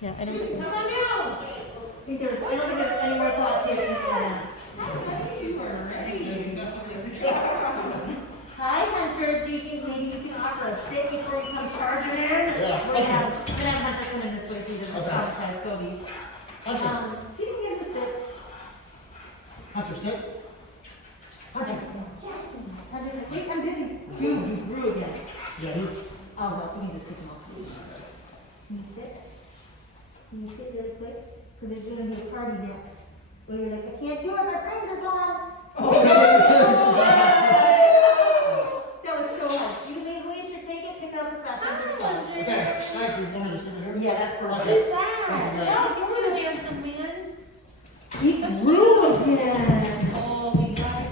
Yeah, come on down. I don't think there's any more thought to it. Hi, Hunter. Do you think maybe you can offer a sit before you come charging in? Yeah. We're gonna have Hunter come in this way so he doesn't outside gobies. Hunter. Do you think you can sit? Hunter, sit. Hunter. Yes. Hunter's like, wait, I'm busy. Dude, he grew again. Yeah, he's. Oh, well, we need to take him off the leash. Can you sit? Can you sit really quick? Because there's going to be a party next. Where you're like, I can't do it, my friends are gone. Oh, That was so hard. You may waste your take it, pick up his back. okay, thank you. You want me to sit here? Yeah, that's perfect. Okay. Who's that? Okay. Look at you, handsome man. He's blue again. Oh, we got it.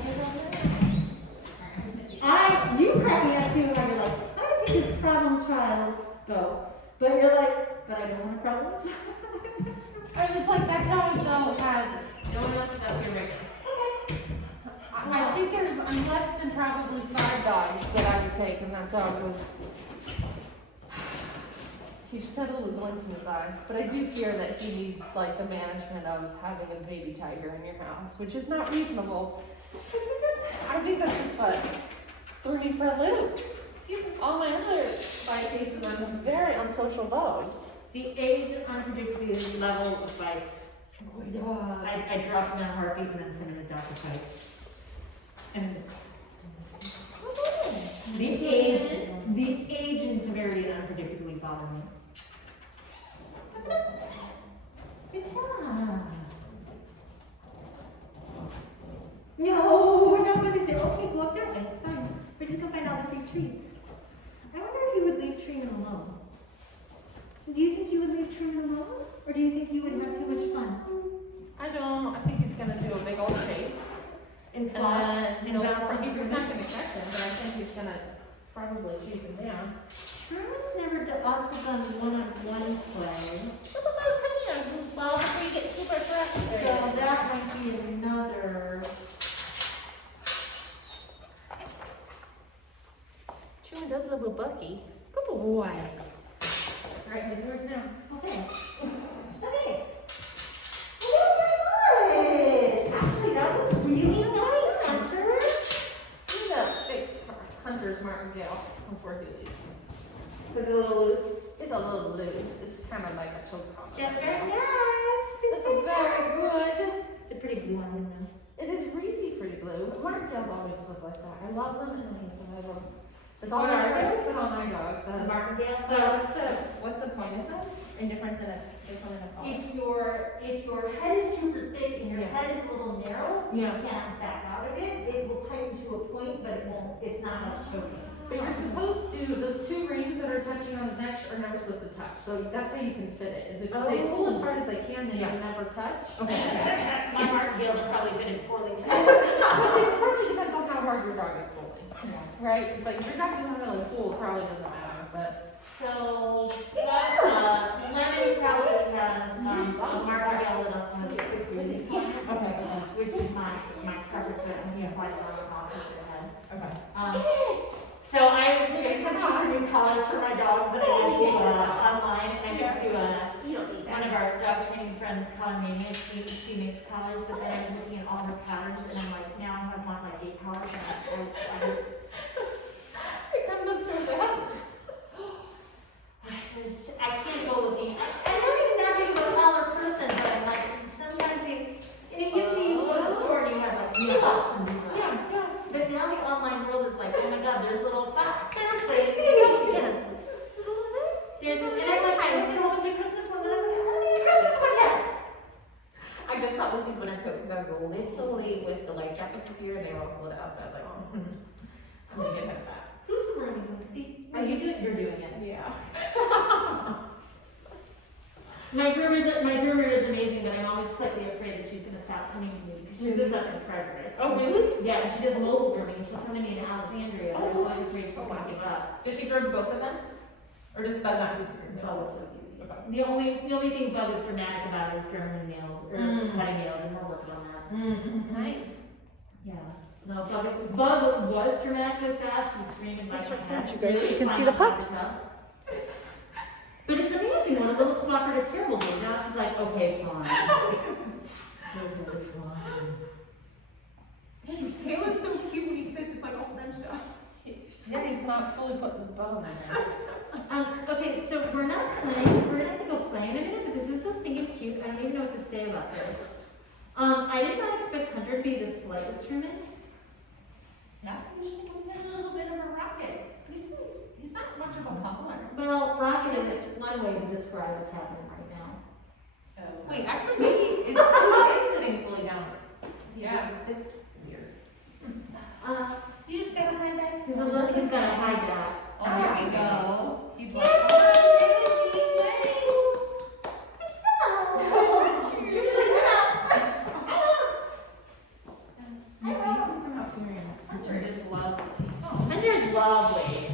You crack me up too when you're like, I'm going to take this problem child go. But you're like, but I don't want a problem child. I was like, that dog though had. No one else is up here right now. I think I'm less than probably 5 dogs that I would take, and that dog was. He just had a little glint in his eye. But I do fear that he needs like the management of having a baby tiger in your house, which is not reasonable. I think that's just what threw me for a loop. All my other 5 cases are very unsocial dogs. The age of unpredictability level of vice. I drop him in a heartbeat and then send him to Dr. Fight. And the age and severity and unpredictability bother me. Good job. No, we're not going to say, okay, go up that way. Fine. We're just going to find all the free treats. I wonder if you would leave Trina alone. Do you think you would leave Trina alone? Or do you think you would have too much fun? I don't. I think he's gonna do a big old chase. And And then, you know, he's not gonna catch him, but I think he's gonna probably chase him down. Trina's never also done one-on-one play. Come here, goofball, before you get super So frustrated. that might be another. Trina does love a Bucky. Good boy. Alright, here's yours now. Okay. Okay. Oh my god! Actually, that was really nice, Hunter. He's a fix Hunter's martingale before he leaves. Was it a little loose? It's a little loose. It's kind of like a choke collar. That's very nice. It's a very good. It's a pretty blue one, isn't it? It is really pretty blue. Martingales always look like that. I love them and I hate them. I love them. It's all I ever put on my dog. The martingale. What's the point of that? And difference in this one and a collar? If your head is super thick and your Yeah. head is a little narrow, Yeah. you can't back out of it. It will tighten to a point, but it won't. It's not like choking. But you're supposed to, those 2 rings that are touching on his neck are never supposed to touch. So that's how you can fit it. Is if they pull as hard as they can, then Yeah. you never touch. Okay. My martingales are probably fitted poorly too. But it partly depends on how hard your dog is pulling. Right? It's like if your dog doesn't really pull, it probably doesn't matter. But So, Lemon probably has a martingale that also has a quick release, okay. which is my preference. And he's like on top of the head. Okay. So I was looking for new collars for my dogs, and I went to online, and I went to You don't need one that. of our dog training friends, Colin Mania. She makes collars, but then I was looking at all her patterns, and I'm like, now I want like 8 collars. And It comes up so fast. I can't go looking. I'm not even that big of a collar person, but I'm like, sometimes it used to be you go to the store and you have like options. Yeah. But now the online world is like, oh my god, there's little facts. Plates, Yes. There's and I'm like, I looked at a whole bunch of Christmas ones and I'm like, I haven't made a Christmas one yet. I just thought Lucy's winter coat because I was a little late with the light jackets this year and they were all sold out. So I was like, oh, I'm gonna get that. Who's grooming Lucy? Are you doing? You're doing it. Yeah. My groomer is amazing, but I'm always slightly afraid that she's gonna stop coming to me because she lives up in Frederick. Oh, really? Yeah, and she does mobile grooming. She'll come to me in Alexandria. Oh, I'm always afraid she's oh, gonna wow. give up. Does she groom both of them? Or does Bud not do Bug is so easy. Okay. The only thing Bug is dramatic about is trimming nails or cutting nails, and we're working on that. Nice. Yeah. No, Bug was dramatic with that. She'd scream and bite my head. you guys. You can see the pups. But it's amazing what a little cooperative, careful dog Taylor's so cute when he sits, it's like all scrunched up. Yeah, he's not fully putting his bone in there. Okay, so we're not playing, so we're gonna have to go play in a minute, but this is so stinking cute, I don't even know what to say about this. I did not expect Hunter to be this polite with Truman. Yeah, he comes in a little bit of a rocket. But he's not much of a pummeler. Well, rocket is one way to describe what's happening right now. Wait, actually, maybe he is sitting fully down. He Yeah. just sits weird. You just gotta hide back. He's got a high back. Oh, here we go. He's like, Hunter is lovely. Hunter is lovely.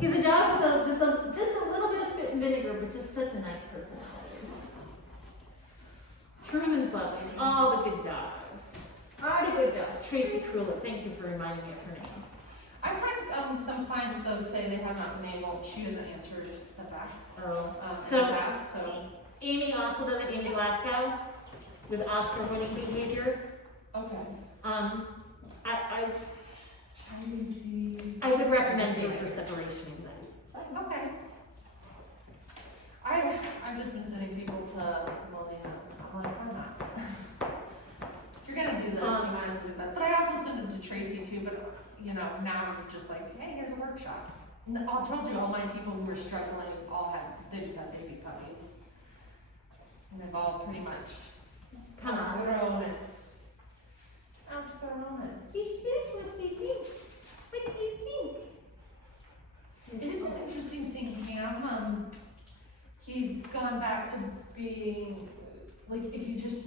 He's a dog with just a little bit of spit and vinegar, but just such a nice personality. Truman's lovely. All the good dogs. All the good dogs. Tracy Krula, thank you for reminding me of her name. I've had some clients though say they have not been able, she hasn't answered the back. Oh. So, So Amy also does it, Amy Glasgow, with Oscar-winning behavior. okay. I would recommend it for separation anxiety. Okay. I've just been sending people to Melina. I'm like, why not? If you're gonna do this, you might as well do the best. But I also send them to Tracy too, but you know, now I'm just like, hey, here's a workshop. I told you all my people who were struggling they just had baby puppies. And they've all pretty much Come on. grown it. Outgrown it. What do you think? What do you think? It is interesting seeing Cam. He's gone back to being, like, if you just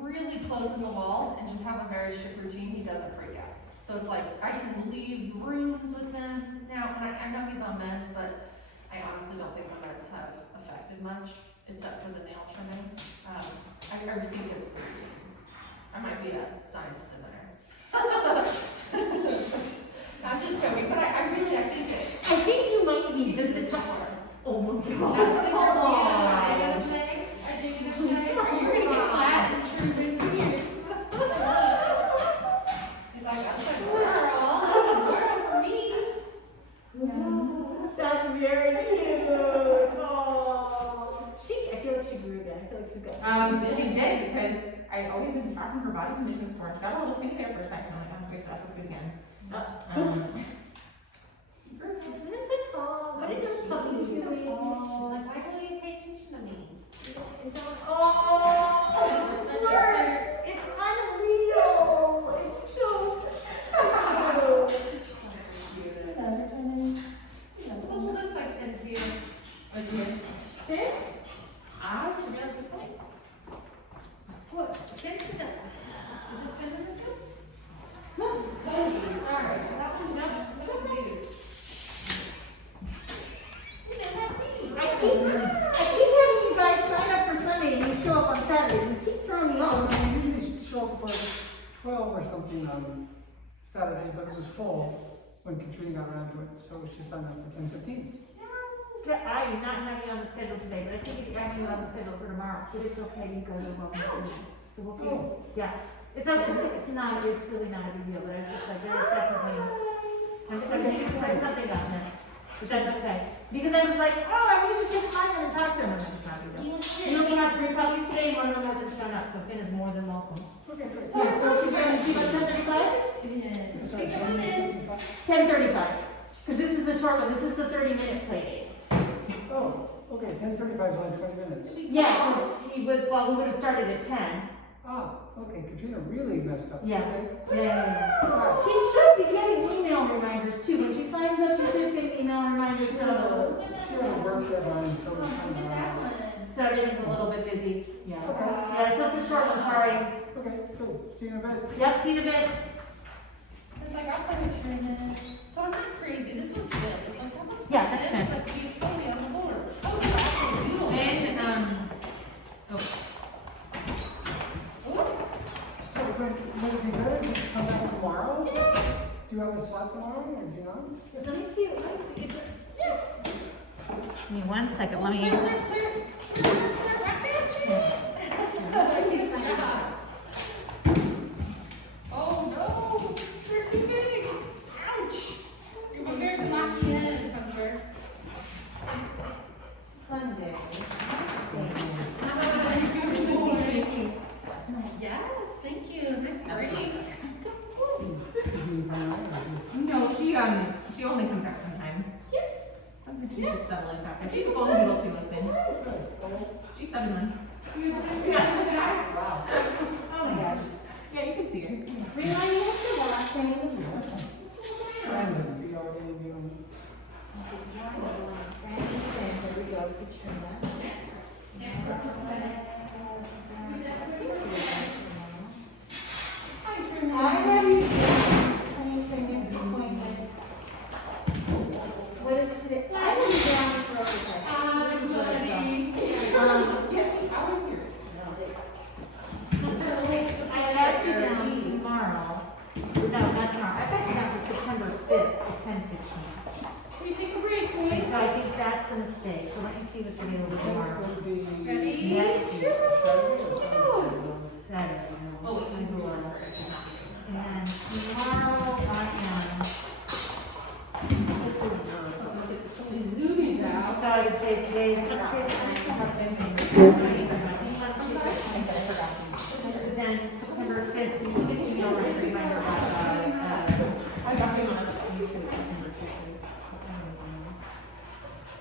really close in the walls and just have a very strict routine, he doesn't freak out. So it's like, I can leave rooms with him now, and I know he's on meds, but I honestly don't think the meds have affected much, except for the nail trimming. I really think it's the routine. I might be a science denier. I'm just joking, but I think it's. I think you might be just a touch. Oh my god. That's the Come I on. gotta say, are you gonna get flat and Truman here? He's like, that's a girl for me. That's very cute. Oh. I feel like she grew again. I feel like she's got. She did, because I always been tracking her body conditions for her. She got a little skinny there for a second. I'm like, I'm gonna for food again. What did your puppy do? She's like, why don't you pay attention to me? Oh, Flirt! It's unreal! It's so cute! Who looks like Finn's here? What's it? Finn? I forgot to say. What? Finn's in that. Is it Finn in this one? Cody, sorry. That one, that's so confused. I keep having you guys sign up for Sunday and you show up on Saturday. You keep throwing me off. I usually show up for 12 or something on Saturday, but it was full when Katrina got around to it, so she signed up for 10:15. I do not have you on the schedule today, but I think you have you on the schedule for tomorrow. But it's okay, you guys are welcome. So we'll see. Oh. Yeah. It's okay. It's really not a big deal, but I was just like, there's definitely, there's something about this. But that's okay. Because I was like, oh, I need to get Hyman and talk to him. And I'm not a big deal. You only have 3 puppies today and one of them hasn't shown up, so Finn is more than welcome. Okay, great. So, she's going to keep us 10:35? Sorry, 10:35. Because this is the short one. This is the 30-minute play date. Oh, okay, 10:35 is only 20 minutes. Yeah, because we would have started at 10. Ah, okay, Katrina really messed up. Yeah. Okay. Yeah. She should be getting email reminders too. When she signs up, she should get email reminders. So, She had a work deadline until the time. so everything's a little bit busy. Yeah. Okay. Yeah, so it's a short one, sorry. Okay, cool. See you in a bit. Yep, see you in a bit. It's like, I'll play with Truman. So I'm not crazy. This was good. It's like, I'm upset, Yeah, that's fair. but you put me on the board. Oh, it's actually beautiful. And, Ooh. So we're going to be better to come back tomorrow? Do you have a slot tomorrow or do you not? let me see. Yes. Give me 1 second. Let me. Clear. Watch out, trees. Good job. Oh, no. 7 months. Wow. Oh my gosh. Yeah, you can see her. Remind me what's the last name of the book? Brandon, B-R-A-N-D-O-N. There we go, Katrina. I already plane training's appointed. What is today? I was down for Buddy. Yeah, I was here. I got you down tomorrow. No, not tomorrow. I got you down for September 5th at 10:15. Should we take a break, boys? So I think that's the mistake. So let me see what's available tomorrow. Would be Ready? Next week. Saturday. Oh, wait, I'm you going. were. And tomorrow I am. Zoomies out. So I would say today is then September 5th, we can email a reminder about, I got him on.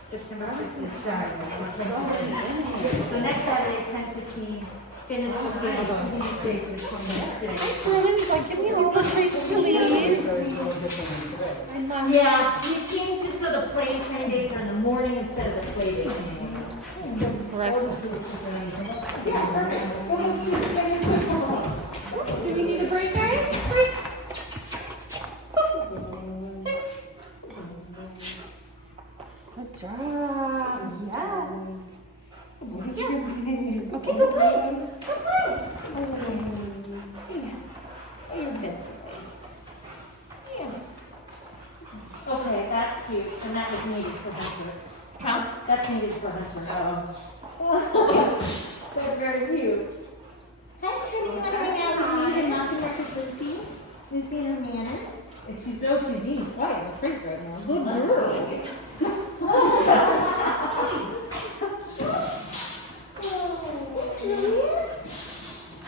September 5th is Saturday. So next Saturday, 10:15, finish with the disease dates or 20 minutes today. For a second, give me these little treats, please. I love Yeah, we changed it so the play train dates are in the morning instead of the play dates in the morning. Bless you. Yeah, perfect. Do we need a break, guys? Break. Sit. Good job. Yeah. Yes. Okay, go play. Go play. You're pissed. Okay, that's cute, and that was needed for Hunter. Huh? That's needed for Hunter. That's very cute. Hi, Trini, you want to hang out with me and not with Lucy? Lucy and her manners? She's being quiet in the crate right now. Good girl.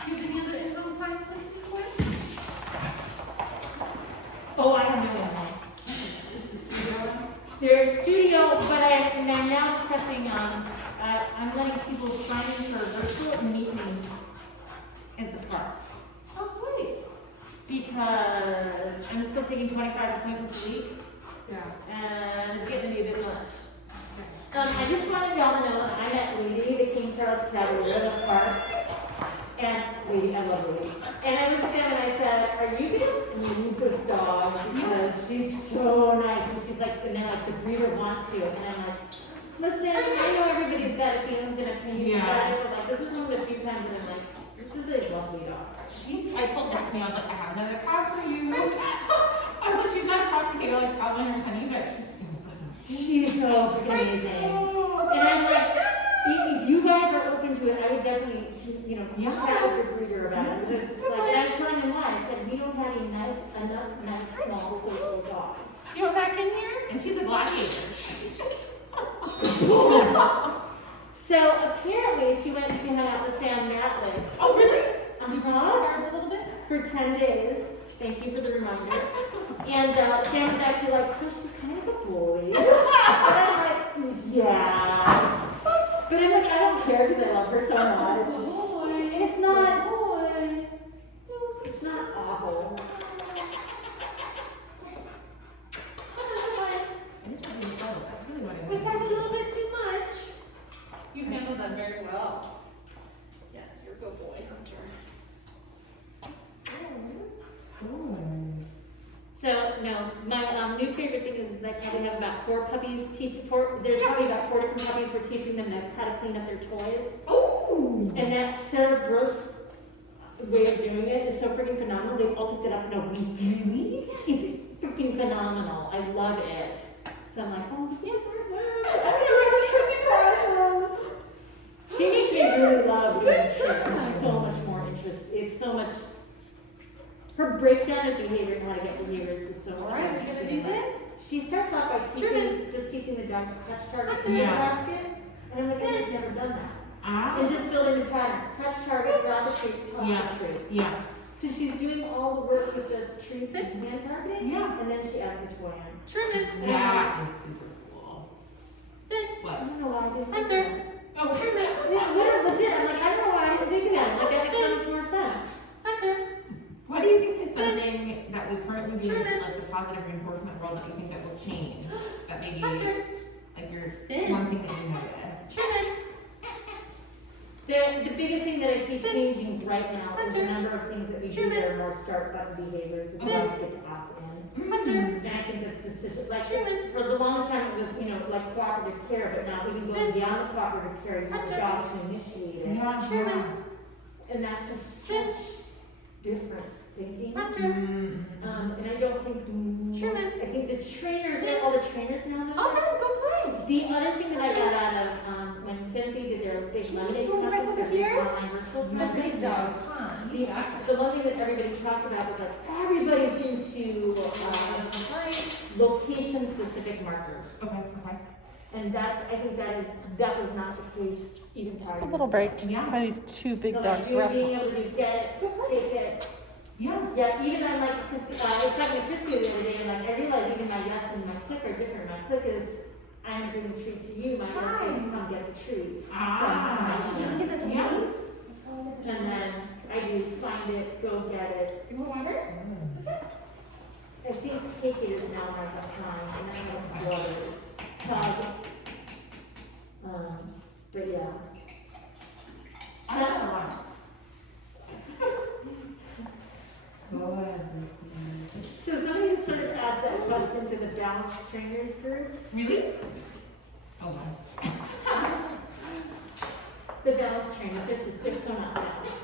You did the other in-home clients this week, boys? Oh, I have no idea. Just the studio ones? There's studio, but I'm now accepting, I'm letting people sign in for virtual and meet me at the park. Oh, sweet. Because I'm still taking 25 appointments a week, Yeah. and it's getting to be a bit much. I just wanted y'all to know that I met Lady, the King Charles Cavalier at the park. And Lady, I love Lady. And I looked at them and I said, are you gonna move this dog? Because she's so nice. And she's like, and they're like, the breeder wants to. And I'm like, listen, I know everybody's got feelings and opinions. Yeah. But like, this is one of the few times that I'm like, this is a lovely dog. I told Daphne, I was like, I have another cow for you. I was like, she's not a cow potato like cow in her honey, but she's super good. She's so freaking amazing. And I'm like, if you guys are open to it, I would definitely, Yeah. chat with your breeder about it. Because it's just like, and I was telling them why. I said, we don't have enough nice, small, social dogs. Do you want back in here? And she's a gladiator. So apparently she went and she hung out with Sam Matlick. Oh, really? Cards a little bit? For 10 days. Thank you for the reminder. And Sam was actually like, so she's kind of a bully. And I'm like, yeah. But I'm like, I don't care because I love her so much. Boys. It's not, Boys. it's not awful. And it's really subtle. That's really what it We is. said a little bit too much. You handled that very well. Yes, you're a good boy, Hunter. So, no, my new favorite thing is I probably have about 4 puppies there's probably about 4 different puppies we're teaching them how to clean up their toys. Oh! And that Sarah Gross way of doing it is so freaking phenomenal. They've all picked it up in a week. Really? It's freaking phenomenal. I love it. So I'm like, oh, yes. She makes me really love doing Good shit. job. It's so much more interest. It's so much. Her breakdown of behavior and how to get behavior is just so much. Alright, more we're gonna interesting. do this? She starts off by Truman. just teaching the dog to touch target Hunter. in the Yeah. basket. And I'm like, I've never done that. Ah. And just building the pattern. Touch target, draw the treat, toss Yeah. the treat. Yeah. So she's doing all the work with just treats Sit. and hand targeting. Yeah. And then she adds a toy on. Truman. That is super cool. Then. I What? don't know why I didn't. Hunter. Oh, Truman. What we currently do Truman. like the positive reinforcement role that you think that will change? That maybe, Hunter, like your Ben. one thing that you notice? Truman, The biggest thing that I see changing right now is the number of things that we do that are more start button behaviors that dogs get to opt in. Hunter, And I think that's just such a, like, Truman. for the longest time it was, you know, like cooperative care, but now even going beyond cooperative care, you want the dog to initiate it. Yeah, Truman. And that's just such different thinking. Hunter, And I don't think most, Truman. I think the trainers, all the trainers now know I'll that. tell him, go play. The other thing that I got out of, when Finsey did their big Monday You wanna conference, back over their big here? online virtual The conference. big dogs, huh? The one thing that everybody talked about was like, everybody's into, location-specific markers. Okay, okay. And that's, I think that was not the case even prior. Just a to little this. break. Yeah. Why these two big So, dogs like, you're wrestle. being able to get it, take it. Yeah. Yeah, even on like, I was talking to Chrissy the other day, and like, I realized even my yes and my click are different. My click is, I'm bringing the treat to you, my yes is, come get the treat. Ah. Yeah. And then I do find it, go get it. You want water? I think take it is now my time, and then I have waters. Tug. But yeah. I don't know. Go ahead, So somebody just sort of asked that question to the balance trainers group. Really? Oh, wow. The balance trainers, they're so not balanced.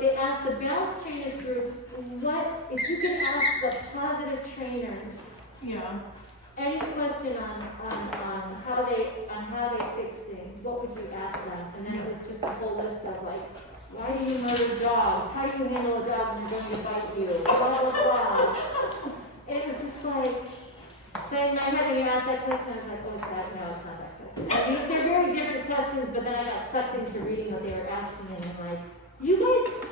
They asked the balance trainers group, what, if you could ask the positive trainers Yeah. any question on how they fix things, what would you ask them? And then it was just a whole list of like, why do you murder dogs? How do you handle a dog when they're going to bite you? Blah, blah, blah. And it was just like, so in my head when you asked that question, I was like, oh, it's that, no, it's not that question. I mean, they're very different questions, but then I got sucked into reading what they were asking, and I'm like, you guys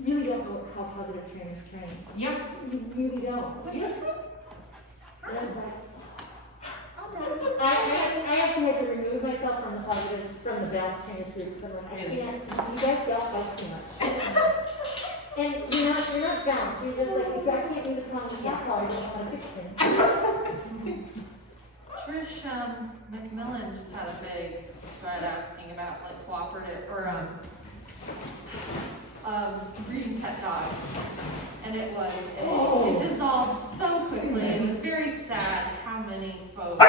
really don't know how positive trainers train. Yep. You really don't. What's this one? And I was like, I'll do it. I actually had to remove myself from the balance trainers group, because I'm like, I can't, you guys don't fight too much. And you're not balanced, you're just like, if I can't do the problem, yeah, probably don't want to fix things. Trish McMillan just had a big thread asking about like cooperative or breeding pet dogs, and it dissolved so quickly. It was very sad how many folks.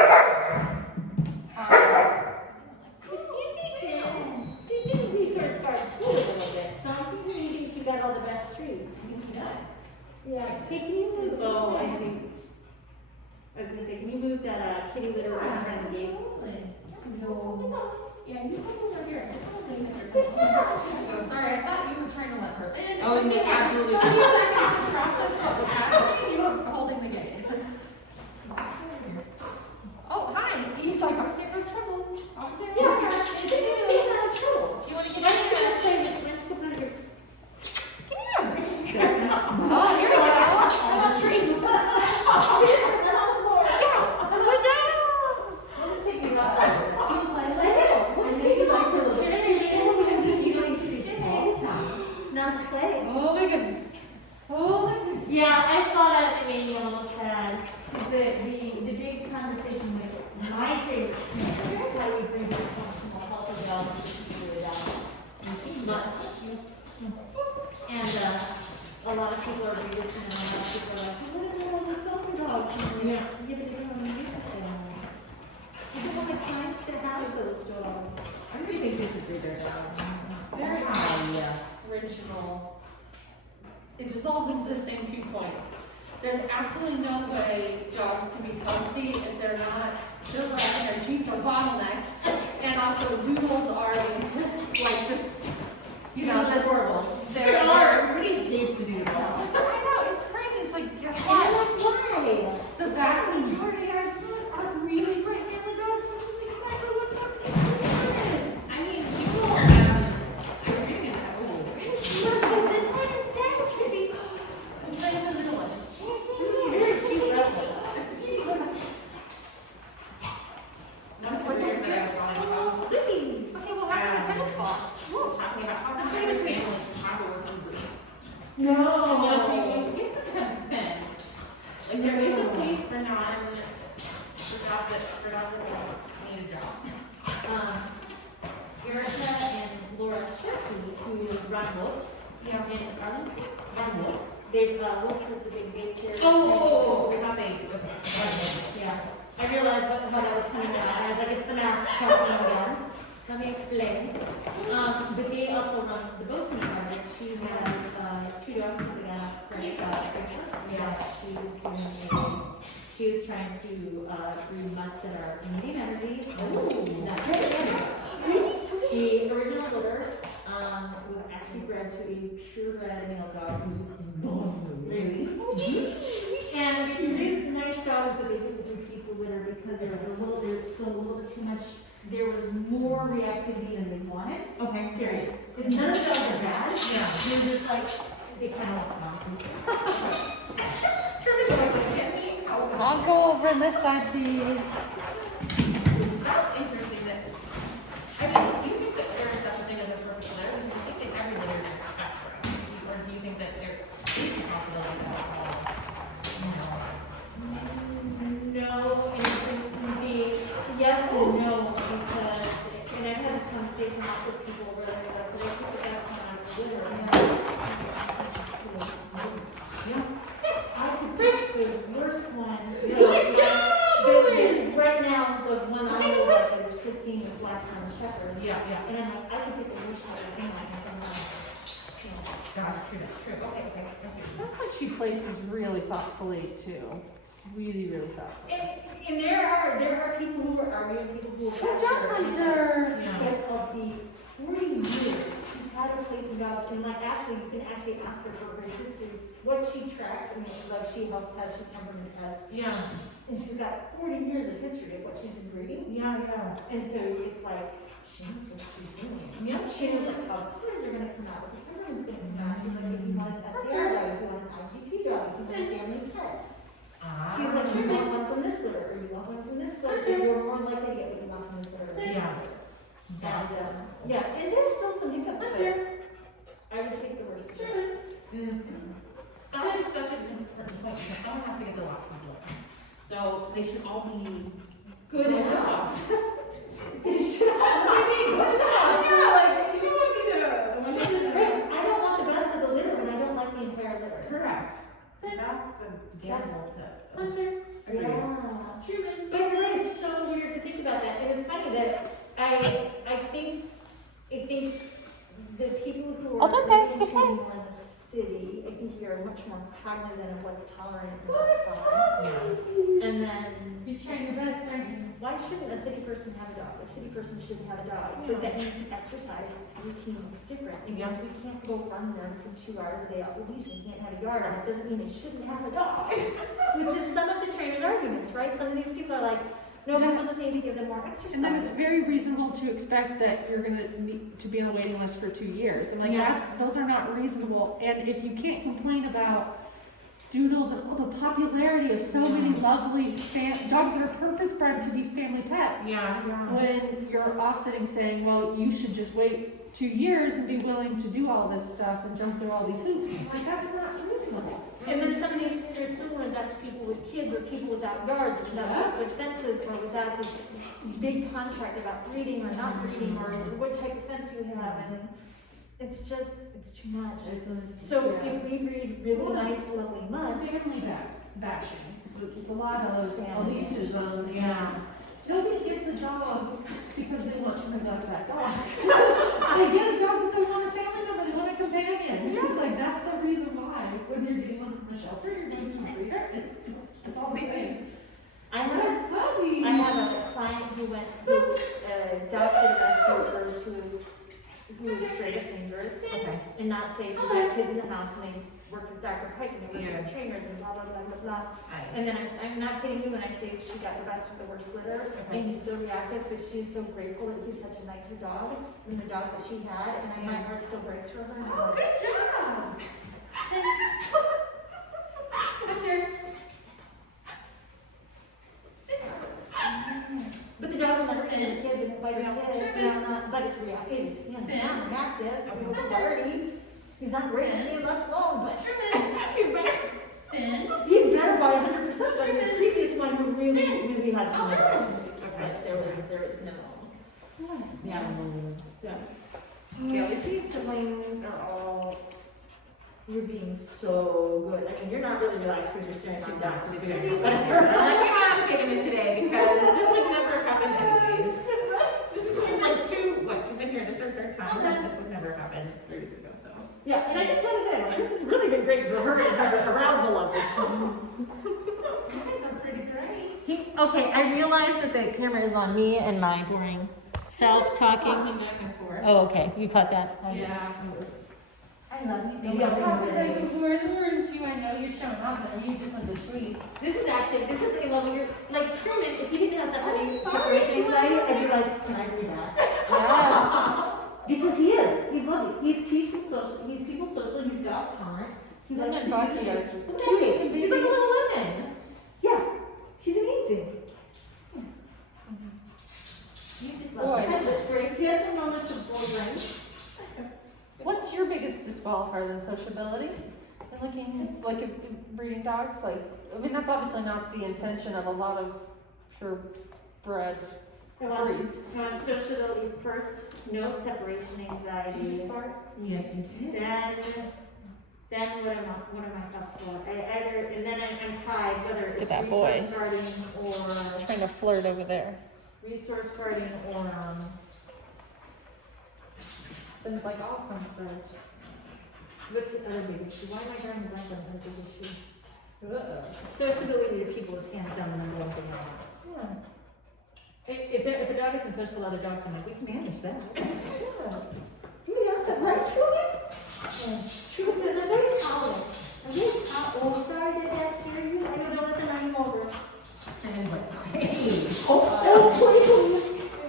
You think we sort of started school a little bit, so I'm thinking you think you got all the best treats. Yeah, hey, can you move, oh, I see. I was gonna say, can you move that, kitty litter right in front of the gate? Yeah, you come over here. So sorry, I thought you were trying to let her in. It Oh, took me no, like absolutely. 30 seconds to process what was happening. You were holding the gate. Oh, hi. He's like, I'm staying out of trouble. I'm staying out Yeah, of trouble. it's out of trouble. You want to get Why in don't you here? just play with, why don't you go put your Oh, here we go. Oh, trees. Yes, we're done. I'll just take these off. Do you play I like know. What I do think you you like like to to chit? You like to chit? Now it's play. Oh my goodness. Oh my goodness. Yeah, I saw that, it made me almost sad. The big conversation with my favorite teacher, how we bring the functional health of dogs to the dog. Nuts. And, a lot of people are resistant, and a lot of people are like, what about all the soccer dogs? And yeah, but they don't want to use animals. They don't want the clients to have those dogs. I really think they should do their job. Very Yeah. original. It dissolves into the same 2 points. There's absolutely no way dogs can be healthy if they're not built right and their genes are bottlenecked. And also doodles are like just, you know, this horrible. They're Everybody hates to do that. I know, it's crazy. It's like, guess what? Why? The vast majority are really great family dogs, which is exactly what they're doing. I mean, people are doing it. Let's get this one instead. It's like the little one. This is a very cute wrestler. What's this that I was talking about? Lizzie. Okay, well, how about a tennis ball? Talking about how Let's my get into family, how we're hungry. No. run Wolves. Yeah. In Arlen, run Wolves. They, Wolves is the big daycare. Oh, we thought they, okay. Yeah, I realized what I was coming out, I was like, it's the mask talking again. Let me explain. But they also run the Bosun Department. She has, 2 dogs again, for breakfast. Yeah, she was trying to, breed mutts that are medium energy. Not very energy. The original litter, was actually bred to a purebred male dog who's Really? and they produced nice dogs, but they didn't do people litter because there was a little bit too much, there was more reactivity than they wanted. Okay. Period. Because none of the dogs are bad. Yeah. They're just like, they kind of want I'll go over on this side, please. That's interesting that, I mean, do you think that there is such a thing as a perfect litter? Do you think that every litter is a spectrum? Or do you think that there is a possibility that all, No, and it can be yes and no, because, and I've had this conversation with people where they're like, well, I think the best one out of the litter. Yeah. Yes, I could pick the worst one. Good job, Louis. Right now, the one I would like is Christine with Black Crown Shepherd. Yeah, yeah. And I'm like, I could pick the worst one, I think I can That's true, that's true. Okay, okay. Sounds like she places really thoughtfully too. Really, really thoughtfully. And there are people who are arguing, people who are. Good job, Hunter. Yeah. But of the 40 years, she's had her place in dogs, and like actually, you can actually ask her for her history, what she tracks, I mean, like she health tests, she temperament tests, Yeah, and she's got 40 years of history of what she's been breeding. yeah, yeah. And so it's like, she knows what she's doing. Yeah. She knows like how colors are gonna come out, what the tournament's gonna come out. She's like, if you want an SCR dog, if you want an IGP dog, if you want a family pet. She's like, you want one from this litter, or you want one from this litter, you're more likely to get what you want from this litter. Yeah. And, yeah, and there's still some hiccups, but I would take the worst. That's such an important point, because someone has to get the last one. So they should all be Good enough. dogs. It should all be good enough. Yeah, like, you don't want me to. Right, I don't want the best of the litter when I don't like the entire litter. Correct. That's the gamble tip. Hunter. Yeah. Truman. But you're right, it's so weird to think about that. It was funny that I think the people who are Well done, guys. Good training play. more in the city, I think you're much more cognizant of what's tolerant and not tolerant. Yeah. And then, You're trying your best, aren't you? why shouldn't a city person have a dog? A city person should have a dog, but that means the exercise routine looks different. And yes, we can't go run them for 2 hours a day off the leash and can't have a yard, and it doesn't mean they shouldn't have a dog. Which is some of the trainers' arguments, right? Some of these people are like, no, we want the same to give them more exercise. And then it's very reasonable to expect that you're gonna need to be on the waiting list for 2 years. And like Yeah. those are not reasonable. And if you can't complain about doodles and all the popularity of so many lovely dogs that are purpose bred to be family pets. Yeah. When you're offsetting saying, well, you should just wait 2 years and be willing to do all this stuff and jump through all these hoops, like that's not reasonable. And then some of these trainers still want to adopt people with kids or people without yards, or without 6-foot fences, or without this big contract about breeding or not breeding, or what type of fence you have, and it's just, it's too much. So if we breed really nice, lovely mutts. Family bashing. It's a lot of elitism. Yeah. Nobody gets a dog because they want to adopt that dog. They get a dog because they want a family member, they want a companion. It's like, that's the reason why, when you're getting one from the shelter, you're going to a breeder, it's all the same. I have a Puppy. a client who adopted a rescue first who was straight up dangerous. Okay. And not safe, because they had kids in the house, and they worked with Dr. Pike, and they worked Yeah. with trainers, and blah, blah, blah, blah, blah. And then I'm not kidding you when I say she got the best of the worst litter, Okay. and he's still reactive, but she's so grateful that he's such a nicer dog than the dog that she had, and my heart still breaks for her. And I'm like, Good job. but the dog will never eat the kids and bite the kids, and I'm not, but it's reactive, he's not reactive, he's a little dirty, he's not great at being left alone, but he's better. He's better by 100% than the previous one who really had some issues. Like there was no. Yeah. Yeah. These siblings are all, you're being so good. I mean, you're not really relaxed because you're staring at down. I'm like, yeah, I'm taking it today because this would never happen anyways. This is like she's been here this is her third time, and this would never happen 3 weeks ago, so. Yeah, and I just want to say, like, this has really been great for her and her arousal levels. You guys are pretty great. Okay, I realize that the camera is on me and my boring self-talking. Talking back and forth. Oh, okay, you caught that? Yeah. I love you so Yeah, much. talking back and forth, weren't you? I know you're showing off, and you just went to tweets. This is a level you're, like, Truman, if he didn't have I'm sorry. separation anxiety, I'd be like, can I read that? Yes. Because he is, he's lovely, he's peaceful social, he's people social, he's dog tolerant. He Him likes and to Bucky do are things. just Look cute at as him. can He's like a be. little lemon. Yeah, he's amazing. You just love Boy. him. Kind of strength. He has some moments of boredom. What's your biggest disqualifier then? Sociability? And looking like breeding dogs? Like, I mean, that's obviously not the intention of a lot of purebred breeds. Sociability first, no separation anxiety. Yes, you did. Then what am I up for? And then I'm tied, whether it's Look at that boy. resource guarding or Trying to flirt over there. resource guarding or Things like all from birds. what's the other big issue? Why am I drawing a blank on the big issue? Ugh. Sociability to people is hands down the number one thing I want. If a dog isn't social with other dogs, I'm like, we can manage that. Really upset, right, Truman? Truman says, I'm very tolerant. I'm very tolerant. Oh, sorry, did that scare you? I know, don't let them run you over. And he's like, hey. Oh, please.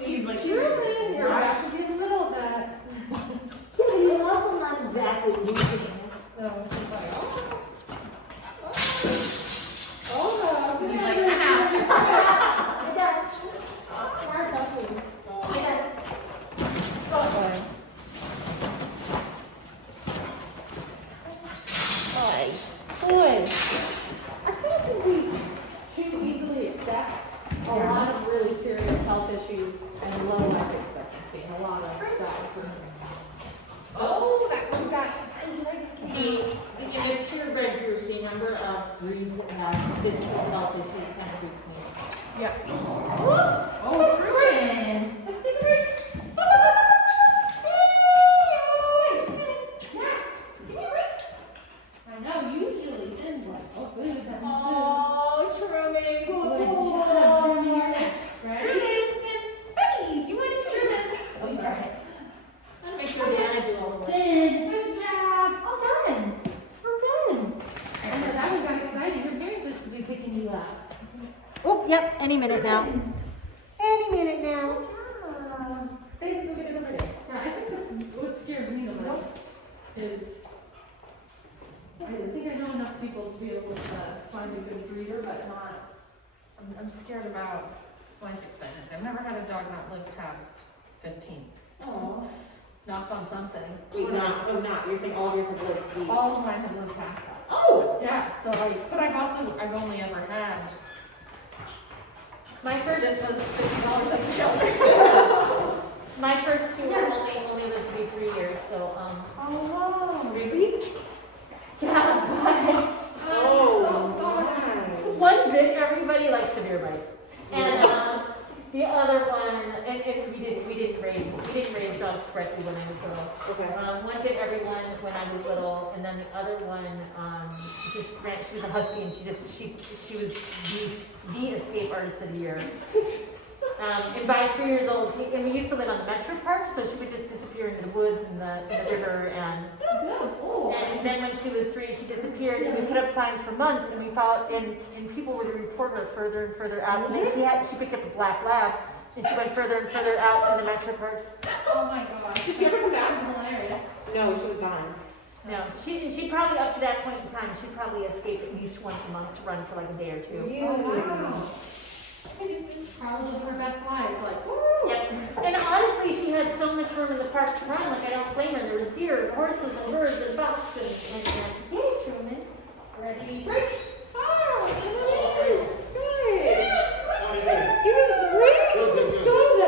He's like, Truman, you're about to be in the middle of that. Yeah, he's also not exactly leaving. No, she's like, oh. Oh, no. He's like, I'm out. I got it. Smart puppy. I got it. Boy. Boy. I feel like we too easily accept a lot of really serious health issues and low life expectancy and a lot of that. Oh, that one got his legs kicked. In the purebred groups, the number of breeds that have physical health issues kind of freaks me out. Yeah. Oh, Truman. Let's take a break. Yes. Give me a break. I know, usually Finn's like, oh, food, that Oh, Truman, food. good Good boy. job, Truman, you're next. Ready? Finn. Hey, do you want to Truman? Oh, sorry. I'll make sure Diana do all the work. Finn, good job. All done. We're done. I know that one got excited. Your parents are supposed to be picking you up. Oh, yep, any minute now. Any minute now. Thank you. Yeah, I think that's what scares me the most is I think I know enough people to be able to find a good breeder, but not. I'm scared about life expectancy. I've never had a dog not live past 15. Oh. Knock on something. Wait, not. You're saying all of yours have lived to be. All of mine have lived past that. Oh! Yeah. So like, but I've only ever had. My first, This is always at the shelter. my first two Yes. only lived to be 3 years, so, Oh wow. Really? Yeah, but. I'm so sorry. One bit everybody, like severe bites. And, the other one, and we didn't raise dogs correctly when I was little. Okay. One bit everyone when I was little, and then the other one, she was a husky, and she was the escape artist of the year. And by 3 years old, and we used to live on the Metro Park, so she would just disappear into the woods and the river, and then when she was 3, she disappeared, and we put up signs for months, and we found, and people were to report her further and further out, and then she picked up a black lab, and she went further and further out in the Metro Parks. Oh my gosh. She was hilarious. No, she was gone. No, she probably, up to that point in time, she probably escaped at least once a month to run for like a day or two. Oh wow. Probably lived her best life. Like, woo. Yep. And honestly, she had so much room in the park to run. Like, I don't blame her. There was deer and horses and birds and bucks and hey, Truman. Ready? Break. Ah,